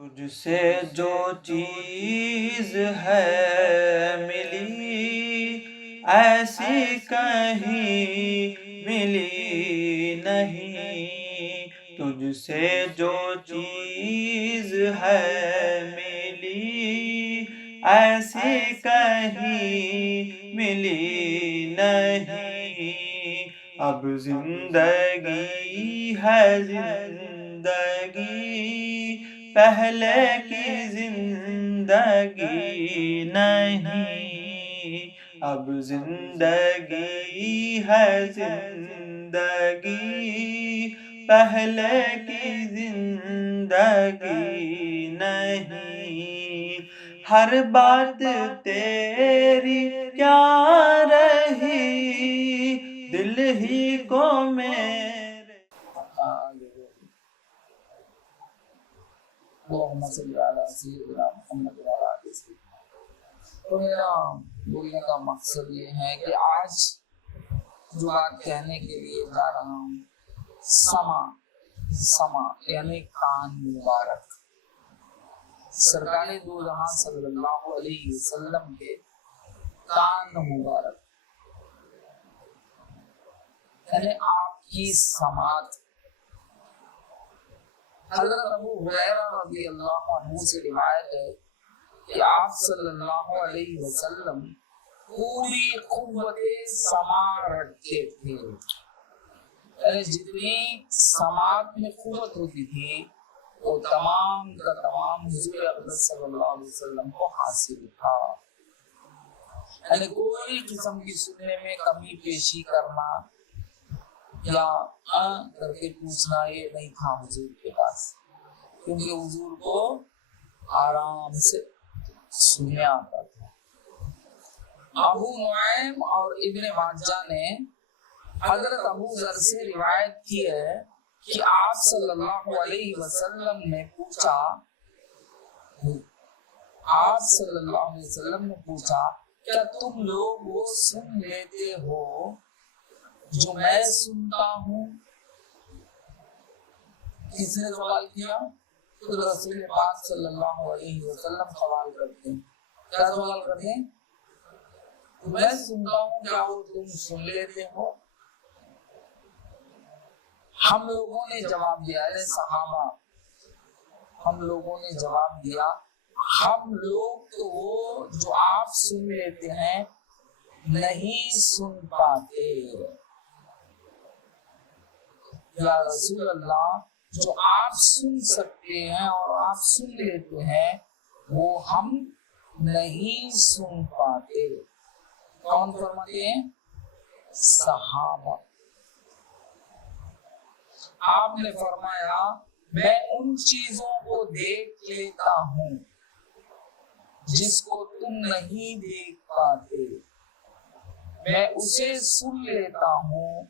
تجھ سے جو چیز ہے ملی ایسی کہیں ملی نہیں، تجھ سے جو چیز ہے ملی ایسی کہیں ملی نہیں۔ اب زندگی ہے زندگی پہلے کی زندگی نہیں، اب زندگی ہے زندگی پہلے کی زندگی نہیں۔ ہر بات تیری کیا رہی دل ہی کو میرے۔ اللہم صلی علی سیدنا محمد وعلی آلہ سیدنا۔ تو میرا بولنے کا مقصد یہ ہے کہ آج جو بات کہنے کے لیے جا رہا ہوں، سما یعنی کان مبارک، سرکار دو جہاں صلی اللہ علیہ وسلم کے کان مبارک، یعنی آپ کی سماعت۔ حضرت ابو ہریرہ رضی اللہ عنہ سے روایت ہے کہ آپ صلی اللہ علیہ وسلم پوری قوت سماع رکھتے تھے، یعنی جتنی سماعت میں قوت ہوتی تھی وہ تمام کا تمام حضور اقدس صلی اللہ علیہ وسلم کو حاصل تھا، یعنی کوئی قسم کی سننے میں کمی پیشی کرنا یا کر کے پوچھنا یہ نہیں تھا حضور کے پاس، کیونکہ حضور کو آرام سے سننے آتا تھا۔ ابو نعیم اور ابن ماجہ نے حضرت ابو ذر سے روایت کی ہے کہ آپ صلی اللہ علیہ وسلم نے پوچھا، کیا تم لوگ وہ سن لیتے ہو جو میں سنتا ہوں؟ کس نے سوال کیا؟ تو رسول پاک صلی اللہ علیہ وسلم سوال کرتے ہیں، کیا سوال کرتے ہیں؟ میں سنتا ہوں، کیا وہ تم سن لیتے ہو؟ ہم لوگوں نے جواب دیا، صحابہ ہم لوگوں نے جواب دیا، ہم لوگ تو وہ جو آپ سن لیتے ہیں نہیں سن پاتے یا رسول اللہ، جو آپ سن سکتے ہیں اور آپ سن لیتے ہیں وہ ہم نہیں سن پاتے۔ کون فرماتے ہیں؟ صحابہ۔ آپ نے فرمایا میں ان چیزوں کو دیکھ لیتا ہوں جس کو تم نہیں دیکھ پاتے، میں اسے سن لیتا ہوں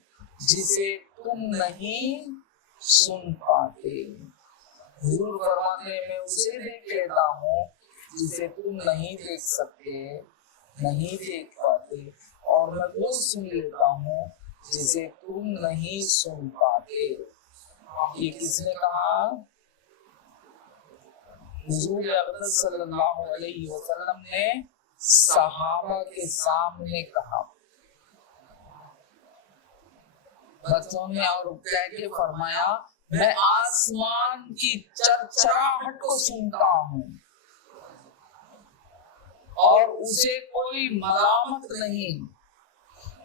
جسے تم نہیں سن پاتے۔ حضور فرماتے ہیں میں اسے دیکھ لیتا ہوں جسے تم نہیں دیکھ سکتے، نہیں دیکھ پاتے، اور میں وہ سن لیتا ہوں جسے تم نہیں سن پاتے۔ یہ کس نے کہا؟ حضور اقدس صلی اللہ علیہ وسلم نے صحابہ کے سامنے کہا۔ بچوں نے اور کہہ کے فرمایا میں آسمان کی چرچراہٹ کو سنتا ہوں اور اسے کوئی ملامت نہیں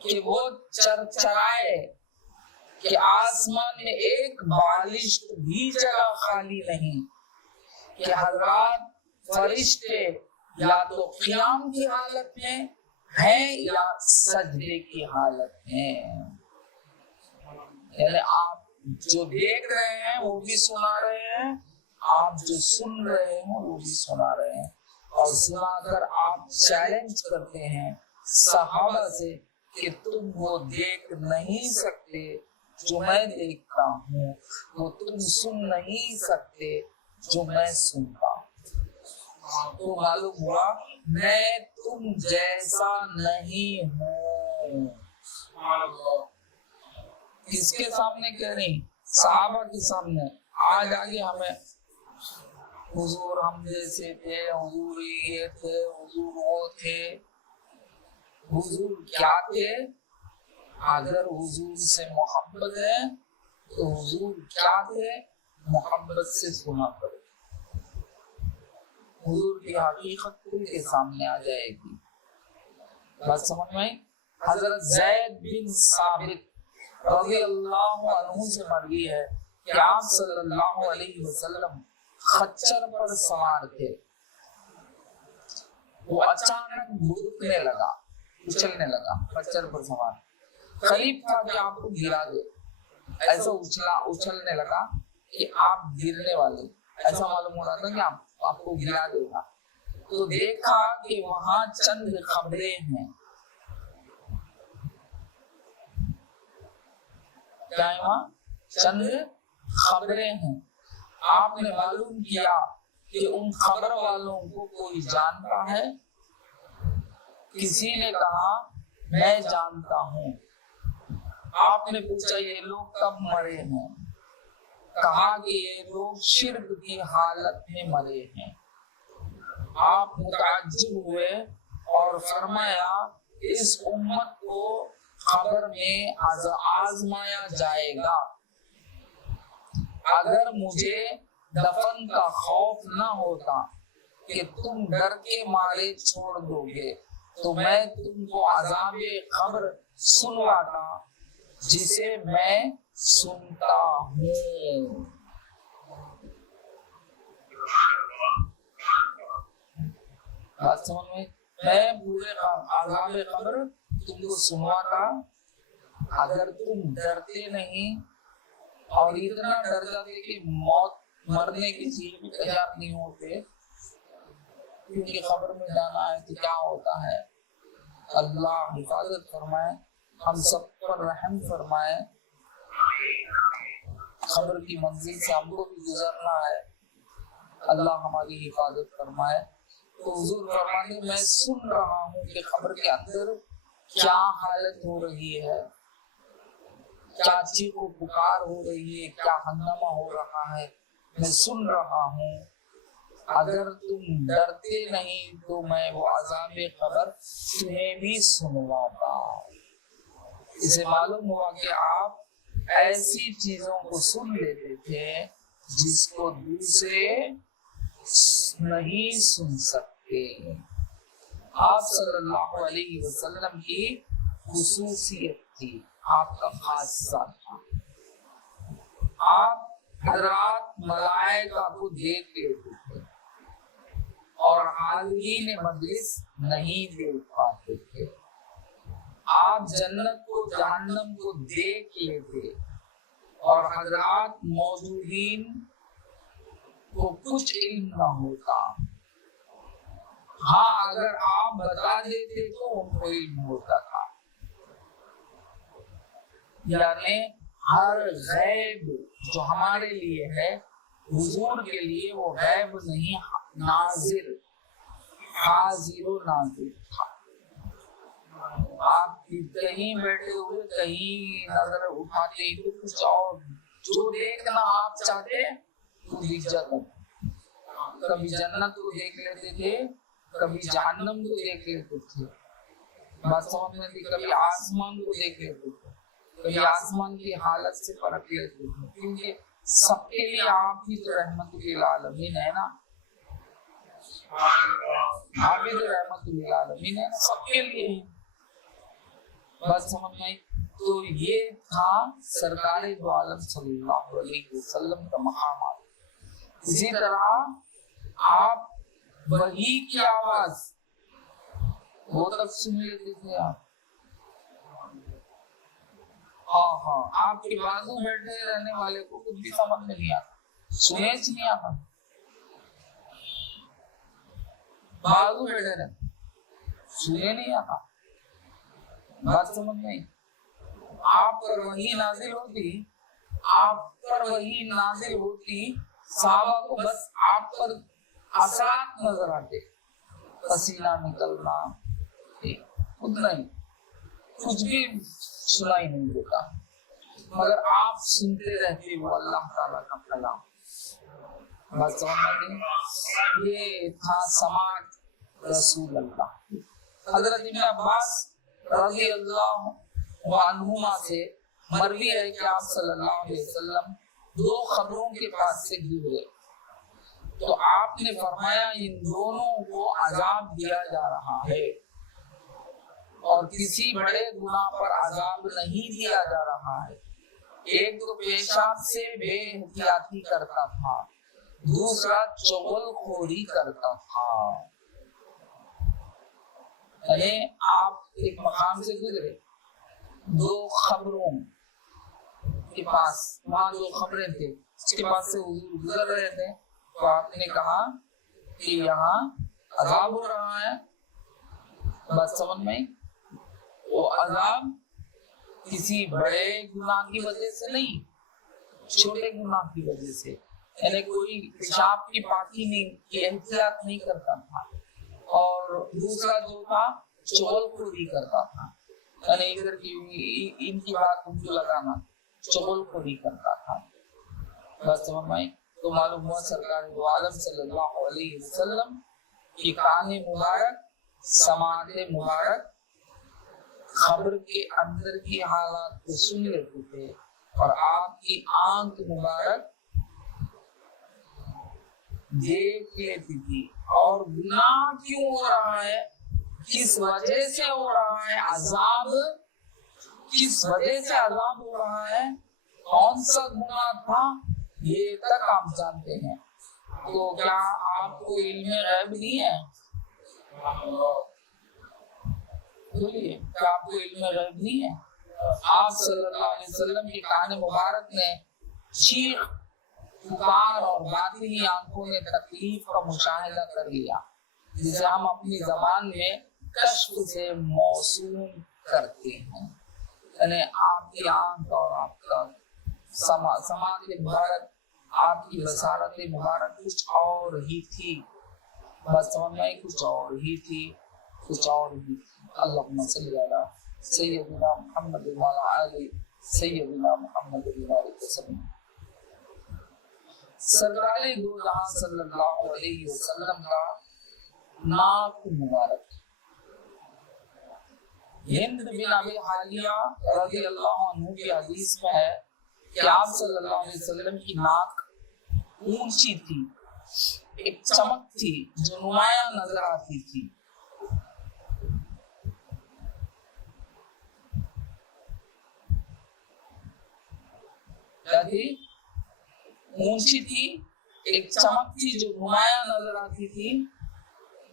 کہ وہ چرچرائے کہ آسمان میں ایک بالشت بھی جگہ خالی نہیں، کہ حضرات فرشتے یا تو قیام کی حالت میں ہیں یا سجدے کی حالت میں، یعنی آپ جو دیکھ رہے ہیں وہ بھی سنا رہے ہیں، آپ جو سن رہے ہیں وہ بھی سنا رہے ہیں، اور سنا کر آپ چیلنج کرتے ہیں صحابہ سے کہ تم وہ دیکھ نہیں سکتے جو میں دیکھتا ہوں، وہ تم سن نہیں سکتے جو میں سنتا ہوں۔ تو معلوم ہوا میں تم جیسا نہیں ہوں۔ کس کے سامنے کہہ رہی؟ صحابہ کے سامنے۔ آج آگے ہمیں حضور ہم جیسے تھے، حضور یہ تھے، حضور وہ تھے. حضور کیا تھے؟ اگر حضور سے محبت ہے تو حضور کیا تھے؟ محبت سے سنا کرو. حضور کی حقیقت کل کے سامنے آ جائے گی. بات سمجھ میں؟ حضرت زید بن ثابت رضی اللہ عنہ سے مروی ہے کہ آپ صلی اللہ علیہ وسلم خچر پر سوار تھے. وہ اچانک بھٹکنے لگا، اچھلنے لگا. خچر پر سوار قریب تھا کہ آپ کو گرا دے. ایسا اچھلنے لگا کہ آپ گرنے والے. ایسا معلوم ہو رہا تھا کہ آپ کو گرا دے گا. تو دیکھا کہ وہاں چند خبریں ہیں. کیا ہے وہاں؟ چند خبریں ہیں. آپ نے معلوم کیا کہ ان خبر والوں کو کوئی جانتا ہے؟ کسی نے کہا میں جانتا ہوں. آپ نے پوچھا یہ لوگ کب مرے ہیں؟ کہا کہ یہ لوگ شرک کی حالت میں مرے ہیں. آپ متعجب ہوئے اور فرمایا اس امت کو خبر میں آزمایا جائے گا. اگر مجھے دفن کا خوف نہ ہوتا کہ تم ڈر کے مارے چھوڑ دو گے تو میں تم کو عذاب قبر سنواتا جسے میں سنتا ہوں. بات سمجھ میں؟ میں پورے عذاب قبر تم کو سنواتا اگر تم ڈرتے نہیں اور اتنا ڈر جاتے کہ موت مرنے کی چیز بھی تیار نہیں ہوتے. کیونکہ قبر میں جانا ہے تو کیا ہوتا ہے. اللہ حفاظت فرمائے، ہم سب پر رحم فرمائے. قبر کی منزل سے ہم کو بھی گزرنا ہے. اللہ ہماری حفاظت فرمائے. تو حضور فرماتے میں سن رہا ہوں کہ قبر کے اندر کیا حالت ہو رہی ہے، کیا چیخ و پکار ہو رہی ہے، کیا ہنگامہ ہو رہا ہے. میں سن رہا ہوں. اگر تم ڈرتے نہیں تو میں وہ عذاب قبر تمہیں بھی سنواتا. اسے معلوم ہوا کہ آپ ایسی چیزوں کو سن لیتے تھے جس کو دوسرے نہیں سن سکتے. آپ صلی اللہ علیہ وسلم کی خصوصیت تھی، آپ کا خاصہ تھا. آپ حضرات ملائکہ کو دیکھ لیتے تھے اور حاضرین مجلس نہیں دیکھ پاتے تھے. آپ جنت کو جہنم کو دیکھ لیتے اور حضرات موجودین کو کچھ علم نہ ہوتا. ہاں اگر آپ بتا دیتے تو ان کو علم ہوتا تھا. یعنی ہر غیب جو ہمارے لیے ہے حضور کے لیے وہ غیب نہیں، ناظر، حاضر و ناظر تھا. آپ کہیں بیٹھے ہوئے کہیں نظر اٹھاتے تو کچھ اور جو دیکھنا آپ چاہتے تو دکھ جاتا. کبھی جنت کو دیکھ لیتے تھے، کبھی جہنم کو دیکھ لیتے تھے. بات سمجھ میں تھی. کبھی آسمان کو دیکھ لیتے تھے، کبھی آسمان کی حالت سے پرکھ لیتے تھے. کیونکہ سب کے لیے آپ ہی تو رحمت للعالمین ہے نا. آپ ہی تو رحمت للعالمین ہے نا، سب کے لیے. بس سمجھ میں. تو یہ تھا سرکار دو عالم صلی اللہ علیہ وسلم کا مقامات. اسی طرح آپ وحی کی آواز وہ تک سن لیتے تھے. آپ آپ کے بازو بیٹھے رہنے والے کو کچھ بھی سمجھ نہیں آتا، سنے نہیں آتا. بازو بیٹھے رہتے سنے نہیں آتا. بات سمجھ نہیں. آپ پر وحی نازل ہوتی، آپ پر وحی نازل ہوتی، صحابہ کو بس آپ پر اثرات نظر آتے. پسینہ نکلنا اتنا ہی، کچھ بھی سنائی نہیں دیتا. مگر آپ سنتے رہتے وہ اللہ تعالیٰ کا کلام. بس یہ تھا سماعت رسول اللہ. حضرت ابن عباس رضی اللہ عنہما سے مروی ہے کہ آپ صلی اللہ علیہ وسلم 2 خبروں کے پاس سے گزرے تو آپ نے فرمایا ان دونوں کو عذاب دیا جا رہا ہے اور کسی بڑے گناہ پر عذاب نہیں دیا جا رہا ہے. ایک تو پیشاب سے بے احتیاطی کرتا تھا, دوسرا چغل خوری کرتا تھا. یعنی آپ ایک مقام سے گزرے 2 خبروں کے پاس, وہاں 2 خبریں تھے, اس کے پاس سے حضور گزر رہے تھے تو آپ نے کہا کہ یہاں عذاب ہو رہا ہے. بات سمجھ میں, وہ عذاب کسی بڑے گناہ کی وجہ سے نہیں, چھوٹے گناہ کی وجہ سے. یعنی کوئی پیشاب کی پاکی نہیں کی احتیاط نہیں کرتا تھا, اور دوسرا جو تھا چغل خوری کرتا تھا. یعنی ادھر کی ان کی بات ان کو لگانا, چغل خوری کرتا تھا. بس سمجھ میں, تو معلوم ہوا سرکار دو عالم صلی اللہ علیہ وسلم کی کان مبارک, سماعت مبارک خبر کے اندر کی حالات کو سن لیتے تھے, اور آپ کی آنکھ مبارک دیکھ لیتی تھی. اور گناہ کیوں ہو رہا ہے, کس وجہ سے ہو رہا ہے عذاب, کس وجہ سے عذاب ہو رہا ہے, کون سا گناہ تھا, یہ تک آپ جانتے ہیں. تو کیا آپ کو علم غیب نہیں ہے؟ کیا آپ کو علم غیب نہیں ہے؟ آپ صلی اللہ علیہ وسلم کی کان مبارک نے چیخ پکار اور باطنی آنکھوں نے تکلیف کا مشاہدہ کر لیا, جسے ہم اپنی زبان میں کشف سے موسوم کرتے ہیں. یعنی آپ کی آنکھ اور آپ کا سماعت مبارک, آپ کی بصارت مبارک کچھ اور ہی تھی. بس سمجھ میں, کچھ اور ہی تھی, کچھ اور ہی تھی. اللہم صلی علی سیدنا محمد وعلی آل سیدنا محمد وسلم. سرکار دو جہاں صلی اللہ علیہ وسلم کا ناک مبارک, ہند بن ابی حالیہ رضی اللہ عنہ کی حدیث میں ہے کہ آپ صلی اللہ علیہ وسلم کی ناک اونچی تھی, ایک چمک تھی جو نمایاں نظر آتی تھی. کیا تھی؟ اونچی تھی, ایک چمک تھی جو نمایاں نظر آتی تھی.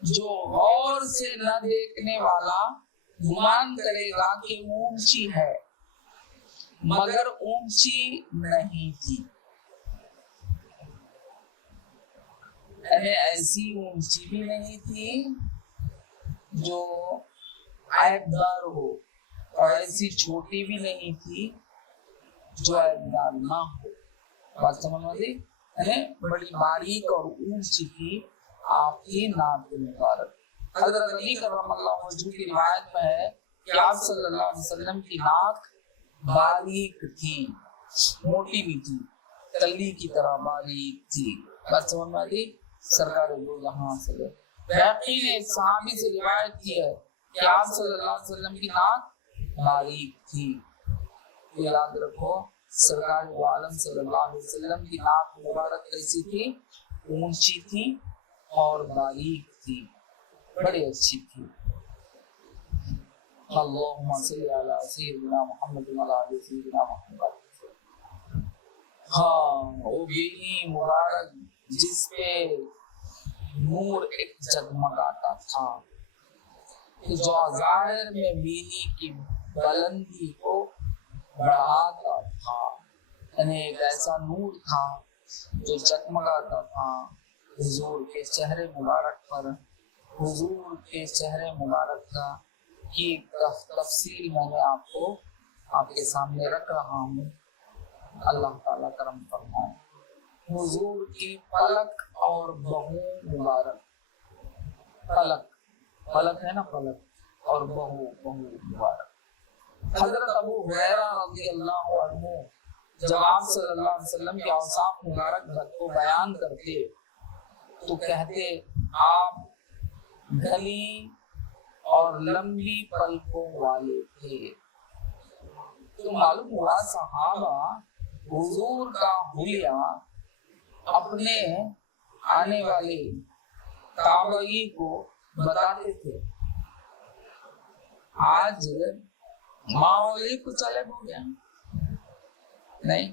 جو غور سے نہ دیکھنے والا گمان کرے گا کہ اونچی ہے, مگر اونچی نہیں تھی. ایسی اونچی بھی نہیں تھی جو عیبدار ہو, اور ایسی چھوٹی بھی نہیں تھی جو عیبدار نہ ہو. بات سمجھ میں, بڑی باریک اور اونچی تھی آپ کی ناک مبارک. حضرت علی کرم اللہ وجہہ کی روایت میں ہے کہ آپ صلی اللہ علیہ وسلم کی ناک باریک تھی, موٹی بھی تھی, تلی کی طرح باریک تھی. بات سمجھ میں, سرکار دو جہاں سے بیہقی نے ایک صحابی سے روایت کی ہے کہ آپ صلی اللہ علیہ وسلم کی ناک باریک تھی. یاد رکھو, سرکار دو عالم صلی اللہ علیہ وسلم کی ناک مبارک کیسی تھی, اونچی تھی اور باریک تھی, بڑی اچھی تھی. اللہم صلی علی سیدنا محمد وعلی آل سیدنا محمد. ہاں, وہ بینی مبارک جس پہ نور ایک جگمگاتا تھا, جو ظاہر میں بینی کی بلندی کو بڑھاتا تھا. یعنی ایک ایسا نور تھا جو جگمگاتا تھا حضور کے چہرے مبارک پر. حضور کے چہرے مبارک کا کی تفصیل میں نے آپ کے سامنے رکھ رہا ہوں. اللہ تعالیٰ کرم فرمائے. حضور کی پلک اور بہو مبارک, پلک ہے نا, پلک اور بہو مبارک. حضرت ابو ہریرہ رضی اللہ عنہ جب آپ صلی اللہ علیہ وسلم کے اوصاف مبارک کو بیان کرتے تو کہتے آپ گھلی اور لمبی پلکوں والے تھے۔ تو معلوم ہوا صحابہ حضور کا حلیہ اپنے آنے والے تابعی کو بتاتے تھے۔ آج ماحول کچھ الگ ہو گیا، نہیں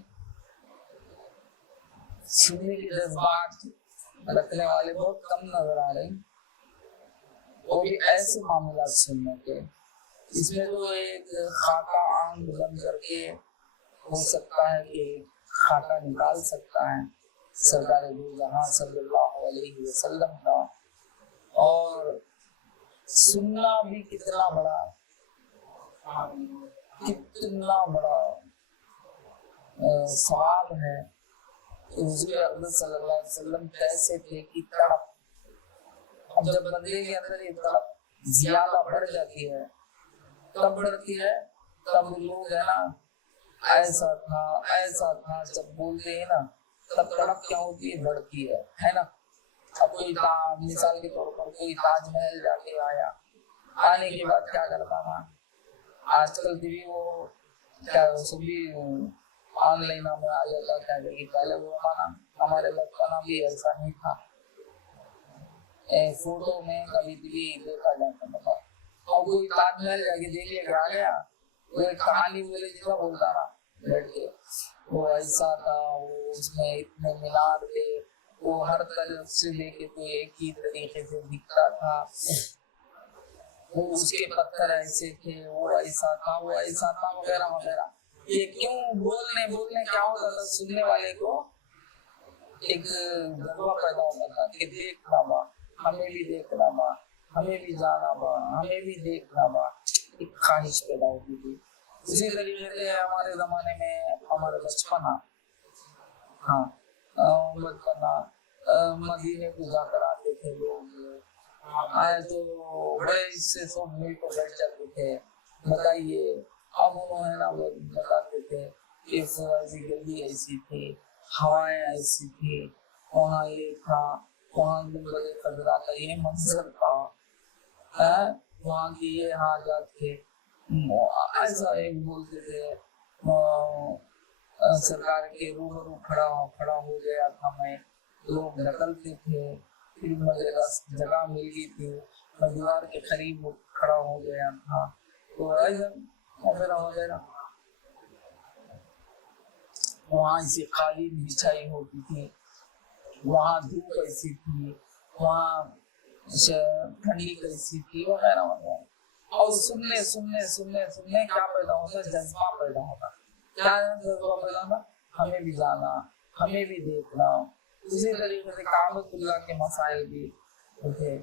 سننے کے جذبات رکھنے والے بہت کم نظر آ رہے ہیں، وہ بھی ایسے معاملات سننے کے۔ اس میں تو ایک خاکہ آنکھ بند کر کے ہو سکتا ہے کہ خاکہ نکال سکتا ہے سرکار دو جہاں صلی اللہ علیہ وسلم کا، اور سننا بھی کتنا بڑا ثواب ہے۔ حضور اکرم صلی اللہ علیہ وسلم کیسے تھے کہ تڑپ، اب جب بندے کے اندر یہ تڑپ زیادہ بڑھ جاتی ہے کب بڑھتی ہے؟ تب لوگ ہے نا ایسا تھا جب بولتے ہیں نا تب تڑپ کیا ہوتی ہے؟ بڑھتی ہے نا۔ اب کوئی مثال کے طور پر کوئی تاج محل جا کے آیا، آنے کے بعد کیا کرتا تھا؟ آج کل بھی وہ کیا سب بھی آن لائن میں آ جاتا ہے کہ پہلے وہ زمانہ ہمارے بچپنا بھی ایسا نہیں تھا، فوٹو میں کبھی بھی دیکھا جاتا تھا۔ اور کوئی تاج محل جا کے دیکھ لے کے آ گیا، وہ ایک کہانی بولے جیسا بولتا رہا بیٹھ کے، وہ ایسا تھا، وہ اس میں اتنے مینار تھے، وہ ہر طرف سے دیکھے تو ایک ہی طریقے سے دکھتا تھا، وہ اس کے پتھر ایسے تھے، وہ ایسا تھا وغیرہ وغیرہ۔ یہ کیوں بولنے کیا ہوتا تھا؟ سننے والے کو ایک جذبہ پیدا ہوتا تھا کہ دیکھنا با، ہمیں بھی دیکھنا با، ہمیں بھی جانا با، ہمیں بھی دیکھنا با، ایک خواہش پیدا ہوتی تھی۔ اسی طریقے سے ہمارے زمانے میں ہمارے بچپنا مدینے کو جا کر آتے تھے لوگ، آئے تو بڑے اس سے سب مل کر بیٹھ جاتے تھے، بتائیے اب انہوں نے نا بتاتے تھے کہ ایسی گلی ایسی تھی، ہوائیں ایسی تھی، وہاں یہ تھا، وہاں بڑے قدرہ کا یہ منظر تھا، وہاں کی یہ حاجات تھے، ایسا ایک بولتے تھے۔ سرکار کے روبرو کھڑا ہو گیا تھا میں، لوگ نکلتے تھے، پھر مجھے جگہ مل گئی تھی، میں دیوار کے قریب کھڑا ہو گیا تھا، تو ایسا وغیرہ۔ وہاں ایسی قالین بچھائی ہوتی تھی، وہاں دھوپ ایسی تھی، وہاں ٹھنڈی کیسی تھی وغیرہ وغیرہ۔ اور سننے کیا پیدا ہوتا؟ جذبہ پیدا ہوتا۔ کیا جذبہ پیدا ہوتا؟ ہمیں بھی جانا، ہمیں بھی دیکھنا۔ اسی طریقے سے کعبۃ اللہ کے مسائل بھی تھے،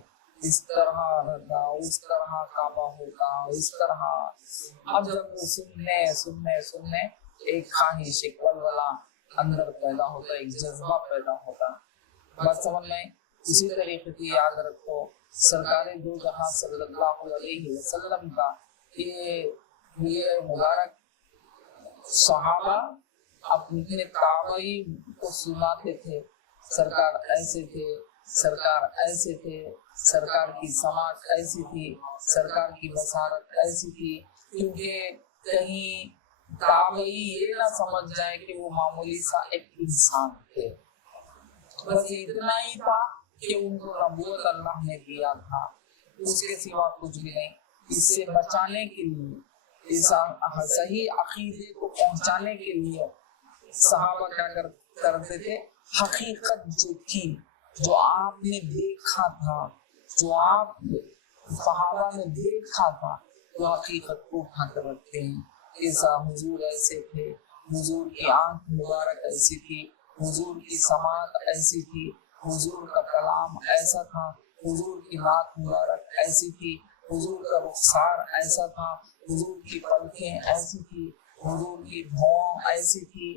اس طرح رہتا، اس طرح کعبہ ہوتا، اس طرح۔ اب جب سننے ایک خواہش، ایک ولولہ اندر پیدا ہوتا، ایک جذبہ پیدا ہوتا۔ بات سمجھ میں؟ اسی طریقے سے یاد رکھو سرکار دو جہاں صلی اللہ علیہ وسلم کا یہ مبارک صحابہ اپنے تابعی کو سناتے تھے، سرکار ایسے تھے، سرکار ایسے تھے، سرکار کی سماعت ایسی تھی، سرکار کی بصارت ایسی تھی، کیونکہ کہیں تابعی یہ نہ سمجھ جائے کہ وہ معمولی سا ایک انسان تھے، بس اتنا ہی تھا کہ ان کو نبوت اللہ نے دیا تھا، اس کے سوا کچھ بھی نہیں۔ اس سے بچانے کے لیے، اس صحیح عقیدے کو پہنچانے کے لیے صحابہ کیا کرتے تھے؟ حقیقت جو تھی، جو آپ نے دیکھا تھا، جو آپ صحابہ نے دیکھا تھا، وہ حقیقت کو اٹھا کر رکھتے ہیں۔ ایسا حضور ایسے تھے، حضور کی آنکھ مبارک ایسی تھی، حضور کی سماعت ایسی تھی، حضور کا کلام ایسا تھا، حضور کی ناک مبارک ایسی تھی، حضور کا رخسار ایسا تھا، حضور کی پلکیں ایسی تھی، حضور کی بھون ایسی تھی،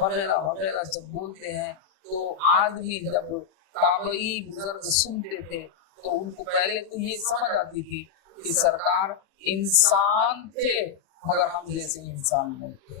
وغیرہ وغیرہ۔ جب بولتے ہیں تو آدمی جب تابعی بزرگ سنتے تھے تو ان کو پہلے تو یہ سمجھ آتی تھی کہ سرکار انسان تھے مگر ہم جیسے انسان نہیں تھے،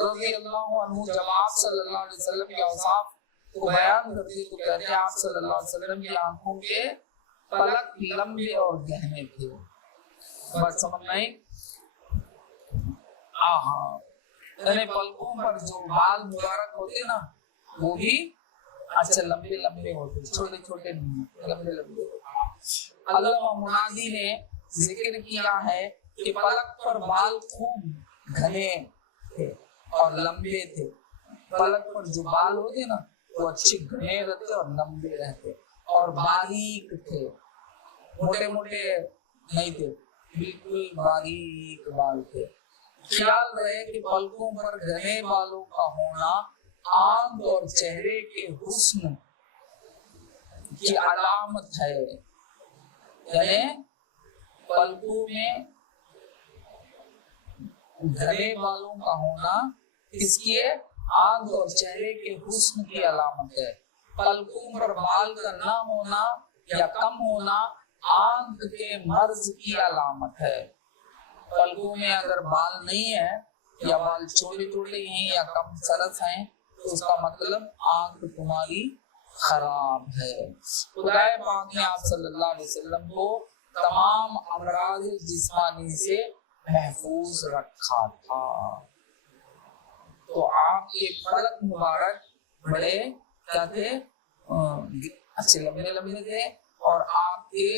رضی اللہ عنہ جب آپ صلی اللہ علیہ وسلم کے اوصاف کو بیان کرتے تو کہتے ہیں آپ صلی اللہ علیہ وسلم کی آنکھوں کے پلک لمبے اور گہنے تھے. بات سمجھ میں آئی؟ یعنی پلکوں پر جو بال مبارک ہوتے نا وہ بھی اچھا لمبے لمبے ہوتے, چھوٹے چھوٹے لمبے لمبے. علامہ منادی نے ذکر کیا ہے کہ پلک پر بال خوب گھنے تھے اور لمبے تھے. پلک پر جو بال ہوتے نا وہ اچھے گھنے رہتے اور لمبے رہتے اور باریک تھے, موٹے موٹے نہیں تھے, بالکل باریک بال تھے. خیال رہے کہ پلکوں پر گھنے بالوں کا ہونا آنکھ اور چہرے کے حسن کی علامت ہے. یعنی پلکوں میں گھنے بالوں کا ہونا اس کی آنکھ اور چہرے کے حسن کی علامت ہے. پلکوں پر بال کا نہ ہونا یا کم ہونا آنکھ کے مرض کی علامت ہے. پلکوں میں اگر بال نہیں ہے یا بال چھوٹے چھوٹے ہیں یا کم سرس ہیں تو اس کا مطلب آنکھ تمہاری خراب ہے. خدائے پاک نے آپ صلی اللہ علیہ وسلم کو تمام امراض جسمانی سے محفوظ رکھا تھا. تو آپ کے پلک مبارک بڑے کیا تھے, اچھے لمبے لمبے تھے, اور آپ کے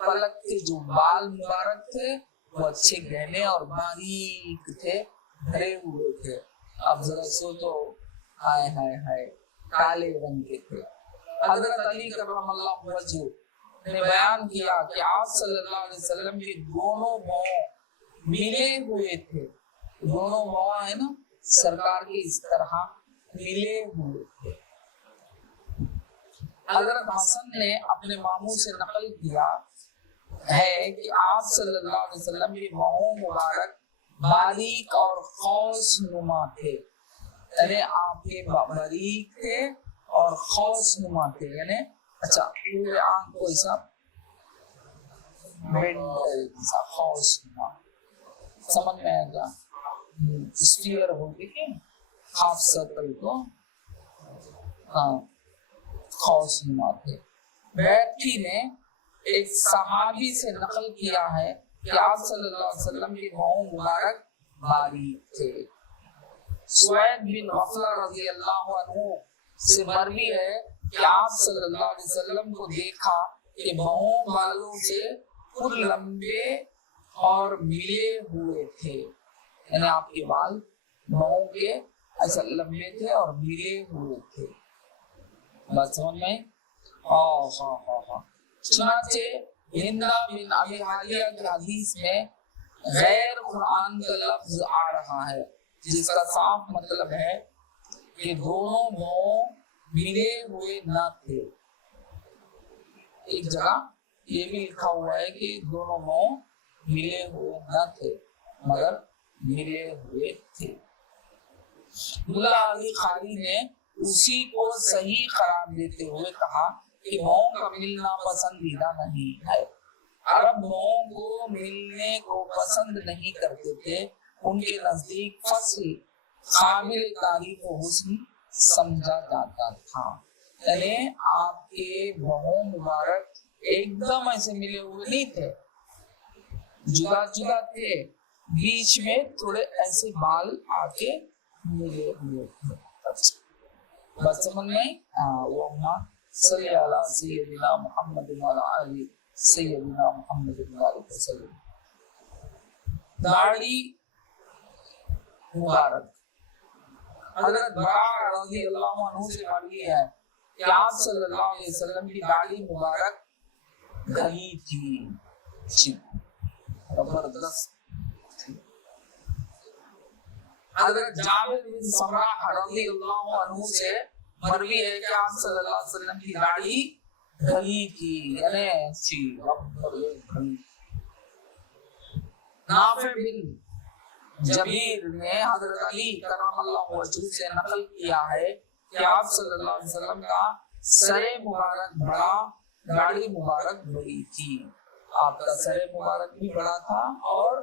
پلک کے جو بال مبارک تھے وہ اچھے گہنے اور باریک تھے, بھرے ہوئے تھے. اب ذرا سوچو, ہائے ہائے ہائے, کالے رنگ کے تھے. حضرت علی کرم اللہ وجہ نے بیان کیا کہ آپ صلی اللہ علیہ وسلم کے دونوں منہ ملے ہوئے تھے. دونوں منہ ہے نا سرکار کے اس طرح ملے ہوئے تھے. حضرت حسن نے اپنے ماموں سے نقل کیا ہے کہ آپ صلی اللہ علیہ وسلم کے منہ مبارک باریک اور خوش نما تھے. یعنی آپ کے باریک تھے اور خوش نما تھے. یعنی اچھا پورے آنکھ کو ایسا خوش نما, سمجھ میں آئے گا؟ اسفیئر ہوتی ہے ہاف سرکل کو, ہاں خوش نما تھے. بیٹھی نے ایک صحابی سے نقل کیا ہے کہ آپ صلی اللہ علیہ وسلم کے منہ مبارک باریک تھے. سوید بن غفلہ رضی اللہ عنہ سے مروی ہے کہ آپ صلی اللہ علیہ وسلم کو دیکھا کہ منہ بالوں سے پر لمبے اور ملے ہوئے تھے. یعنی آپ کے بال منہ کے ایسا لمبے تھے اور ملے ہوئے تھے. بات سمجھ میں؟ چنانچہ ہندا بن ابی حالیہ کی حدیث میں غیر قرآن کا لفظ آ رہا ہے جس کا صاف مطلب ہے کہ دونوں منہ ملے ہوئے نہ تھے. ایک جگہ یہ بھی لکھا ہوا ہے کہ دونوں منہ ملے ہوئے نہ تھے مگر ملے ہوئے تھے. ملا علی خاری نے اسی کو صحیح قرار دیتے ہوئے کہا کہ منہ کا ملنا پسندیدہ نہیں ہے. عرب منہ کو ملنے کو پسند نہیں کرتے تھے. ان کے نزدیک فصل قابل تعریف و حسن سمجھا جاتا تھا. یعنی آپ کے منہ مبارک ایک دم ایسے ملے ہوئے نہیں تھے, جدا جدا تھے, بیچ میں تھوڑے ایسے بال آ کے ملے ہوئے تھے. بس سمجھ میں؟ اللہم صلی علی سیدنا محمد وعلی آل سیدنا محمد وسلم. داڑھی مبارک. حضرت براء رضی اللہ عنہ سے مروی ہے کہ آپ صلی اللہ علیہ وسلم کی داڑھی مبارک گھنی تھی, زبردست. حضرت جابر بن سمرہ رضی اللہ عنہ سے مروی ہے کہ آپ صلی اللہ علیہ وسلم کی داڑھی گھنی تھی, یعنی گھنی. نافع بن جبیر نے حضرت علی کرم اللہ وجہ سے نقل کیا ہے کہ آپ صلی اللہ علیہ وسلم کا سر مبارک بڑا, داڑھی مبارک بڑی تھی. آپ کا سر مبارک بھی بڑا تھا اور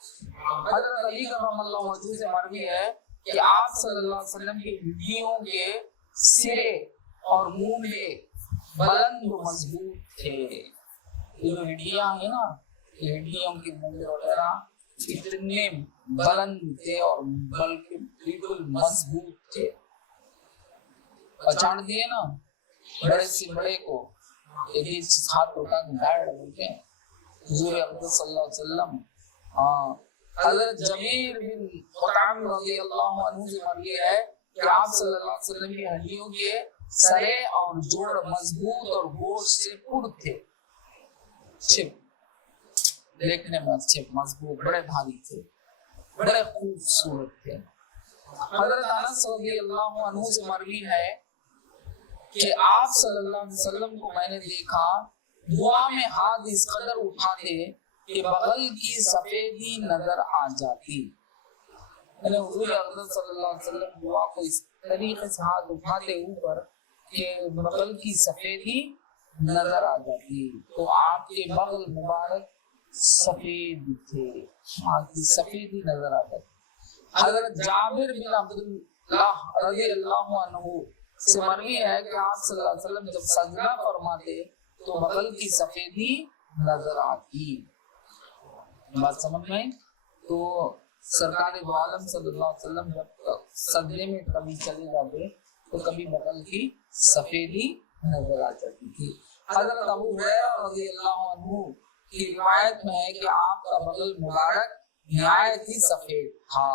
حضرت علی کرم اللہ وجہ سے مروی ہے کہ آپ صلی اللہ علیہ وسلم کی ہڈیوں کے سرے اور مونڈے بلند و مضبوط تھے. یہ جو ہڈیاں ہیں نا، یہ ہڈیوں کے مونڈے وغیرہ اتنے بلند تھے اور بلکہ بالکل مضبوط تھے. پہچان دیے نا بڑے سے بڑے کو، ایک ہاتھ اٹھا کے گاڑ بولتے ہیں حضور اقدس صلی اللہ علیہ وسلم. حضرت جبیر بن مطعم رضی اللہ عنہ سے مروی ہے کہ آپ صلی اللہ علیہ وسلم کی ہڈیوں کے سرے اور جوڑ مضبوط اور گوشت سے پر تھے، دیکھنے میں اچھے مضبوط بڑے بھاری تھے، بڑے خوبصورت تھے. حضرت انس رضی اللہ عنہ سے مروی ہے کہ آپ صلی اللہ علیہ وسلم کو میں نے دیکھا دعا میں ہاتھ اس قدر اٹھاتے کہ بغل کی سفیدی نظر آ جاتی. میں نے حضور اقدس صلی اللہ علیہ وسلم دعا کو اس طریقے سے ہاتھ اٹھاتے اوپر کہ بغل کی سفیدی نظر آ جاتی. تو آپ کے بغل مبارک سفید تھے، آپ کی سفیدی نظر آ جاتی. حضرت جابر بن عبداللہ رضی اللہ عنہ سے مروی ہے کہ آپ صلی اللہ علیہ وسلم جب سجدہ فرماتے تو بغل کی سفیدی نظر آتی. بات سمجھ میں؟ تو سرکار دو عالم صلی اللہ علیہ وسلم جب سجدے میں کبھی چلے جاتے تو کبھی بغل کی سفیدی نظر آ جاتی تھی. حضرت ابو ہریرہ رضی اللہ عنہ کی روایت میں ہے کہ آپ کا بغل مبارک نہایت ہی سفید تھا.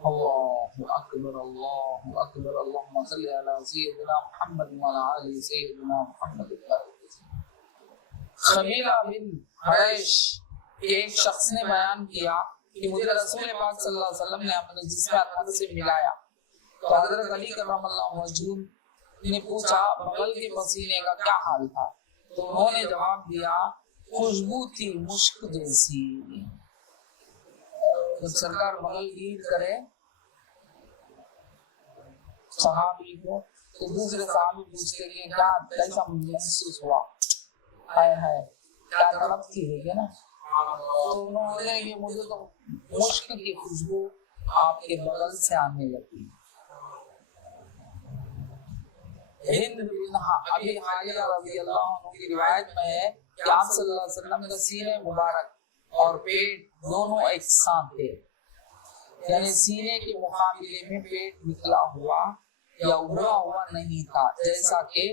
اللہ اکبر اللہ اکبر. اللہم صلی علی سیدنا محمد وعلی آل سیدنا محمد. خبیلہ بن حریش ایک شخص نے بیان کیا کہ مجھے رسول پاک صلی اللہ علیہ وسلم نے اپنے جسم اطہر سے ملایا تو حضرت علی کرم اللہ وجہ نے پوچھا بغل کے پسینے کا کیا حال تھا؟ تو انہوں نے جواب دیا خوشبو تھی مشک جیسی. جب سرکار بغل گیر کرے صحابی کو تو دوسرے صحابی پوچھتے کہ کیا کیسا محسوس ہوا؟ ہائے ہائے کیا تڑپ تھی ہے نا. تو انہوں نے یہ مجھے تو مشک کی خوشبو آپ کے بغل سے آنے لگی. ہند بن ابی حالیہ رضی اللہ عنہ کی روایت میں ہے کہ آپ صلی اللہ علیہ وسلم کا سینے مبارک اور پیٹ دونوں یکساں تھے، یعنی سینے کے مقابلے میں پیٹ نکلا ہوا یا ابھرا ہوا نہیں تھا جیسا کہ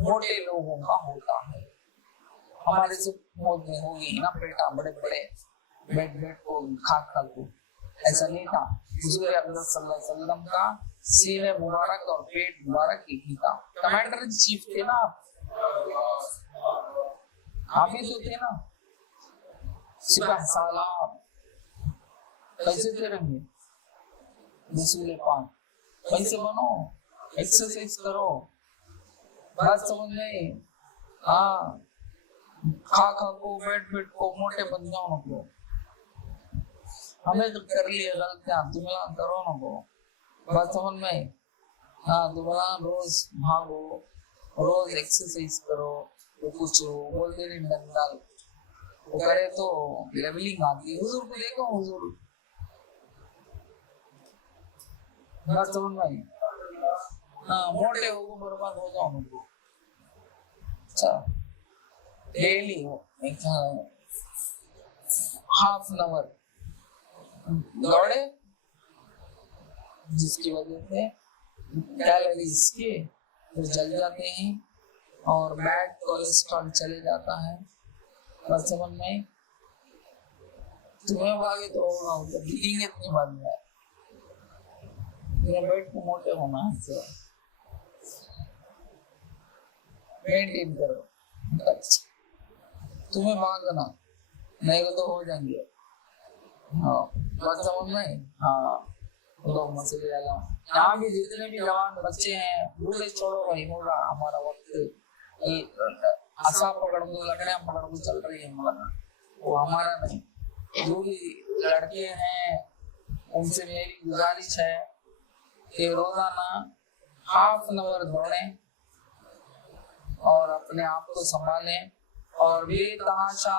موٹے لوگوں کا ہوتا ہے. ہمارے سے موٹے ہوگی نا پیٹا بڑے بڑے بیٹ کو کھا کو، ایسا نہیں تھا. حضور اقدس صلی اللہ علیہ وسلم کا سینے مبارک اور پیٹ مبارک ایک ہی تھا. کمانڈر ان چیف تھے نا آپ ہی تو تھے نا. سپاہ سالار کیسے تھے رہیں رسول پاک کیسے بنو، ایکسرسائز کرو. بات سمجھ میں؟ ہاں کھا کو بیٹ کو موٹے بن جاؤ نہ کو. ہمیں تو کر لیے غلطیاں تمہیں کرو نہ کو. بات سمجھ میں؟ ہاں دوبارہ روز بھاگو، روز ایکسرسائز کرو. تو کچھ بولتے نہیں ڈنگال وہ کرے تو لیولنگ آتی ہے. حضور کو دیکھو حضور. بات سمجھ میں؟ ہاں موٹے ہو برباد ہو جاؤ ان کو. اچھا daily who half an hour دوڑے جس کی وجہ سے کیلوریز کے جل جاتے ہیں اور بیڈ کولیسٹرول چلے جاتا ہے. بات سمجھ میں؟ تمہیں بھاگے تو ہوگا بلیڈنگ اتنی بند ہے. بیڈ کو موٹے ہونا ہے مینٹین کرو. تمہیں بھاگنا نہیں تو ہو جائیں گے. ہاں بات سمجھ میں؟ ہاں اللہم صلی علی. یہاں بھی جتنے بھی جوان بچے ہیں بوڑھے چھوڑو بھائی ہوگا ہمارا وقت آسا پکڑ دو لکڑیاں پکڑ دو چل رہی ہے مولانا وہ ہمارا نہیں. جو بھی لڑکے ہیں ان سے میری گزارش ہے کہ روزانہ ہاف این آور دوڑیں اور اپنے آپ کو سنبھالیں اور بے تحاشا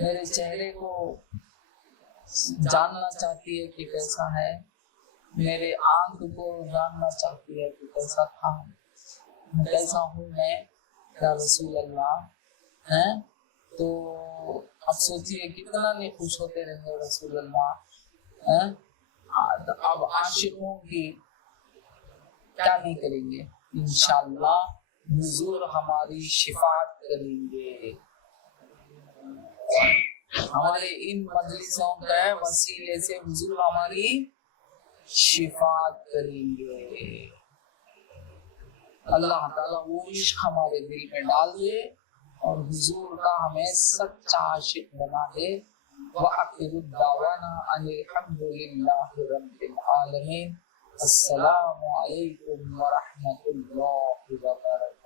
میرے چہرے کو جاننا چاہتی ہے کہ کیسا ہے، میرے آنکھ کو جاننا چاہتی ہے کہ کیسا تھا، کیسا ہوں میں یا رسول اللہ ہے۔ تو اب سوچیے کتنا نہیں خوش ہوتے رہیں گے رسول اللہ ہیں؟ اب عاشقوں کی کیا نہیں کریں گے، انشاءاللہ حضور ہماری شفاعت کریں گے، ہمارے ان مجلسوں کے وسیلے سے حضور ہماری شفاعت کریں گے۔ اللہ تعالیٰ وہ عشق ہمارے دل میں ڈال دے اور حضور کا ہمیں سچا عاشق بنا دے۔ وَآخِرُ دَعْوَانَا أَنِ الْحَمْدُ لِلَّهِ رَبِّ الْعَالَمِينَ۔ السلام علیکم ورحمۃ اللہ وبرکاتہ۔